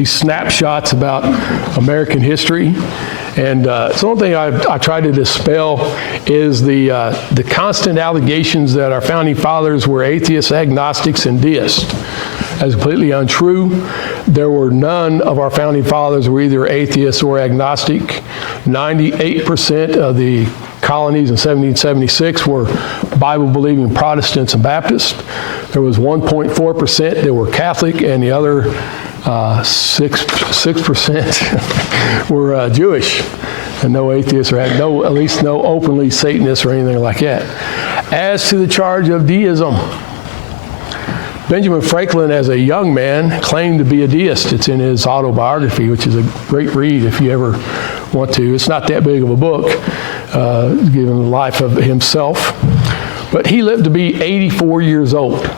these snapshots about American history. And so one thing I try to dispel is the constant allegations that our founding fathers were atheists, agnostics, and deists. That's completely untrue. There were none of our founding fathers who were either atheists or agnostic. 98% of the colonies in 1776 were Bible-believing Protestants and Baptists. There was 1.4% that were Catholic, and the other 6% were Jewish, and no atheists, or at least no openly Satanists or anything like that. As to the charge of deism, Benjamin Franklin, as a young man, claimed to be a deist. It's in his autobiography, which is a great read if you ever want to. It's not that big of a book, given the life of himself. But he lived to be 84 years old.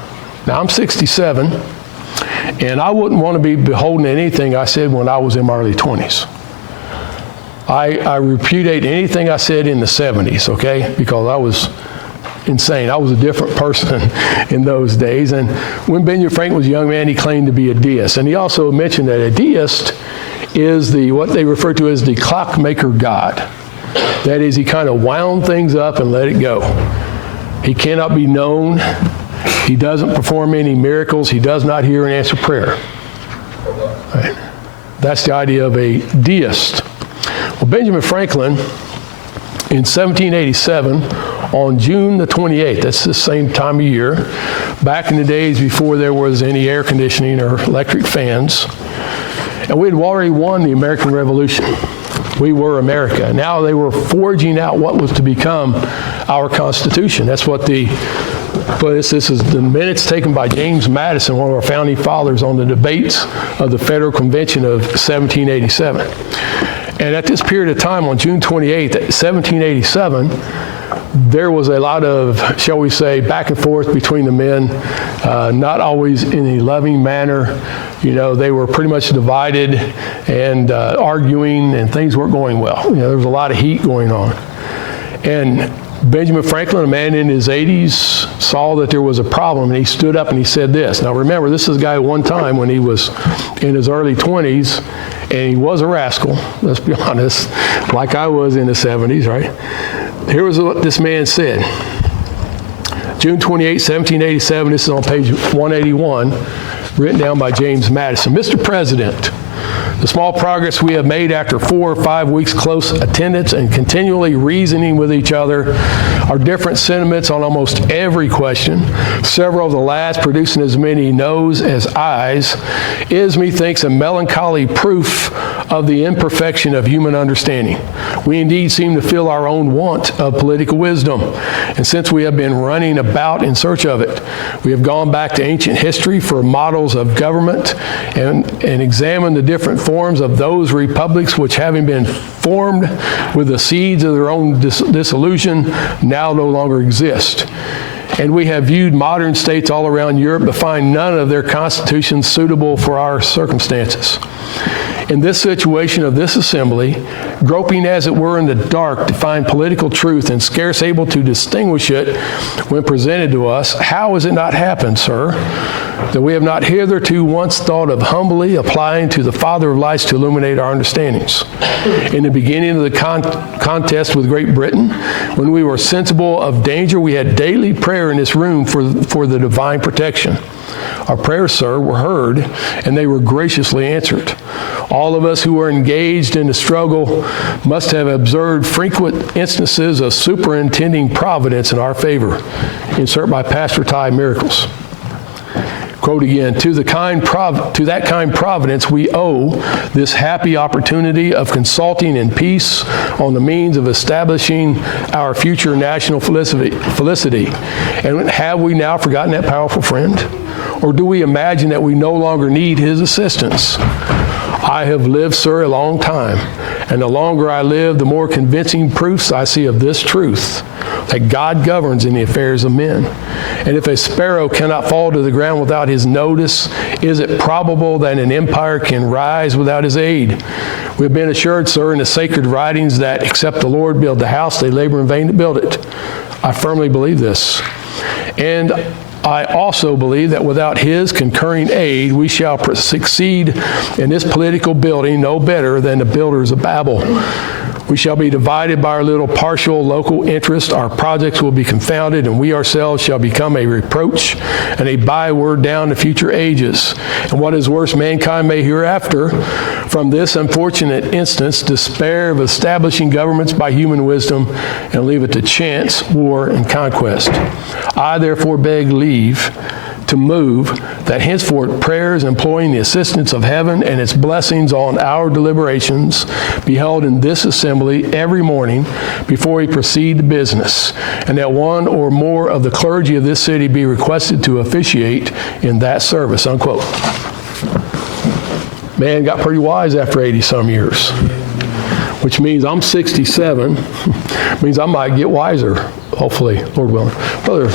Now, I'm 67, and I wouldn't want to be beholden to anything I said when I was in my early 20s. I repudiate anything I said in the 70s, okay, because I was insane. I was a different person in those days. And when Benjamin Franklin was a young man, he claimed to be a deist. And he also mentioned that a deist is what they refer to as the clockmaker God. That is, he kind of wound things up and let it go. He cannot be known. He doesn't perform any miracles. He does not hear and answer prayer. Right? That's the idea of a deist. Well, Benjamin Franklin, in 1787, on June the 28th, that's the same time of year, back in the days before there was any air conditioning or electric fans, and we had already won the American Revolution. We were America. Now they were forging out what was to become our Constitution. That's what this is the minutes taken by James Madison, one of our founding fathers, on the debates of the Federal Convention of 1787. And at this period of time, on June 28th, 1787, there was a lot of, shall we say, back and forth between the men, not always in a loving manner. You know, they were pretty much divided and arguing, and things weren't going well. You know, there was a lot of heat going on. And Benjamin Franklin, a man in his 80s, saw that there was a problem, and he stood up and he said this. Now remember, this is a guy one time when he was in his early 20s, and he was a rascal, let's be honest, like I was in the 70s, right? Here was what this man said. June 28, 1787, this is on page 181, written down by James Madison. Mr. President, the small progress we have made after 4 or 5 weeks' close attendance and continually reasoning with each other, our different sentiments on almost every question, several of the last producing as many noes as ayes, is, methinks, a melancholy proof of the imperfection of human understanding. We indeed seem to feel our own want of political wisdom, and since we have been running about in search of it, we have gone back to ancient history for models of government and examined the different forms of those republics which, having been formed with the seeds of their own dissolution, now no longer exist. And we have viewed modern states all around Europe, but find none of their constitutions suitable for our circumstances. In this situation of this assembly, groping as it were in the dark to find political truth and scarce able to distinguish it when presented to us, how has it not happened, sir, that we have not hitherto once thought of humbly applying to the Father of lights to illuminate our understandings? In the beginning of the contest with Great Britain, when we were sensible of danger, we had daily prayer in this room for the divine protection. Our prayers, sir, were heard, and they were graciously answered. All of us who were engaged in the struggle must have observed frequent instances of superintending providence in our favor. Insert by Pastor Ty, Miracles. Quote again, to that kind providence we owe this happy opportunity of consulting in peace on the means of establishing our future national felicity. And have we now forgotten that powerful friend? Or do we imagine that we no longer need his assistance? I have lived, sir, a long time, and the longer I live, the more convincing proofs I see of this truth, that God governs in the affairs of men. And if a sparrow cannot fall to the ground without his notice, is it probable that an empire can rise without his aid? We have been assured, sir, in the sacred writings that except the Lord build the house, they labor in vain to build it. I firmly believe this. And I also believe that without his concurring aid, we shall succeed in this political building no better than the builders of Babel. We shall be divided by our little partial local interest. Our projects will be confounded, and we ourselves shall become a reproach and a byword down to future ages. And what is worse, mankind may hereafter, from this unfortunate instance, despair of establishing governments by human wisdom and leave it to chance, war, and conquest. I therefore beg leave to move that henceforth prayers imploring the assistance of heaven and its blessings on our deliberations be held in this assembly every morning before we proceed to business, and that one or more of the clergy of this city be requested to officiate in that service, unquote. Man got pretty wise after 80-some years, which means I'm 67, means I might get wiser, hopefully, Lord willing. Brother